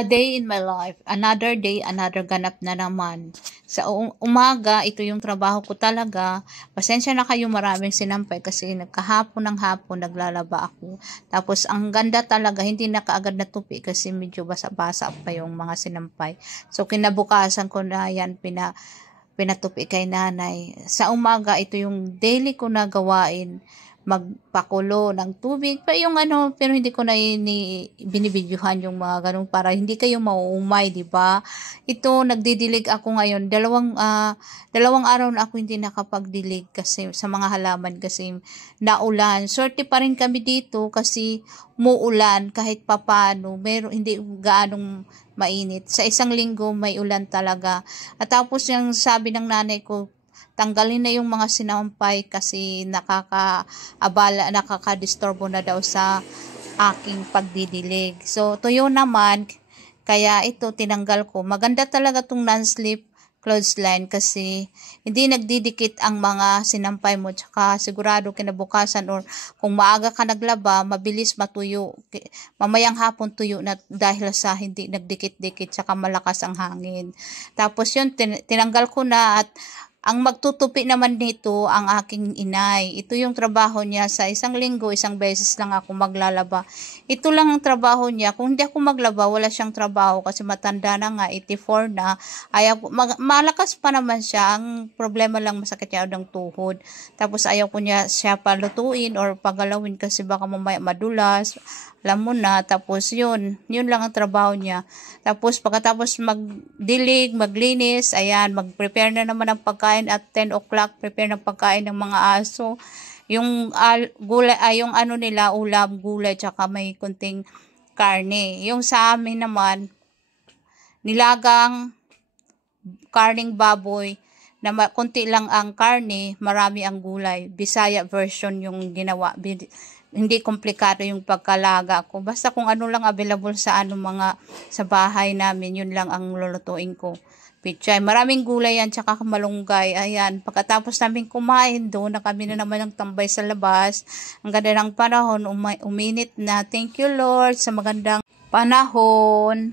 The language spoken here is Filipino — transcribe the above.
A day in my life, another day, another ganap na naman. Sa umaga, ito yung trabaho ko talaga. Pasensya na kayo, maraming sinampay kasi nagkahapon ng hapon naglalaba ako. Tapos ang ganda talaga, hindi na kaagad natupi kasi medyo basa-basa pa yung mga sinampay. So kinabukasan ko na yan pinatupi kay nanay. Sa umaga, ito yung daily ko na gawain, magpakulo ng tubig pa yung ano, pero hindi ko na binibidyuhan yung mga ganun para hindi kayo mauumay, di ba? Ito nagdidilig ako ngayon, dalawang araw na ako hindi nakapagdilig kasi sa mga halaman kasi naulan. Swerte pa rin kami dito kasi muulan kahit papano, hindi gaanong mainit. Sa isang linggo may ulan talaga. At tapos yung sabi ng nanay ko, tanggalin na yung mga sinampay kasi nakakadisturbo na daw sa aking pagdidilig. So, tuyo naman, kaya ito tinanggal ko. Maganda talaga tong non-slip clothesline kasi hindi nagdidikit ang mga sinampay mo, tsaka sigurado kinabukasan or kung maaga ka naglaba, mabilis matuyo. Mamayang hapon tuyo na dahil sa hindi nagdikit-dikit tsaka malakas ang hangin. Tapos yun, tinanggal ko na at ang magtutupi naman nito ang aking inay. Ito yung trabaho niya sa isang linggo, isang beses lang ako maglalaba. Ito lang ang trabaho niya. Kung hindi ako maglaba, wala siyang trabaho kasi matanda na nga, 84 na. Malakas pa naman siya. Ang problema lang masakit niya ng tuhod. Tapos ayaw ko niya siya palutuin or pagalawin kasi baka mamaya madulas. Alam mo na, tapos yun lang ang trabaho niya. Tapos pagkatapos magdilig, maglinis, ayan, mag-prepare na naman ng pagkain at 10 o'clock, prepare ng pagkain ng mga aso. Yung gulay, yung ano nila, ulam, gulay, tsaka may kunting karne. Yung sa amin naman, nilagang karning baboy, na konti lang ang karne, marami ang gulay. Bisaya version yung ginawa. Hindi komplikado yung pagkalaga ko. Basta kung ano lang available sa sa bahay namin, yun lang ang lulutuin ko. Pichay. Maraming gulay yan, tsaka malunggay. Ayan, pagkatapos namin kumain doon, na kami na naman ng tambay sa labas. Ang ganda ng panahon, uminit na. Thank you Lord sa magandang panahon.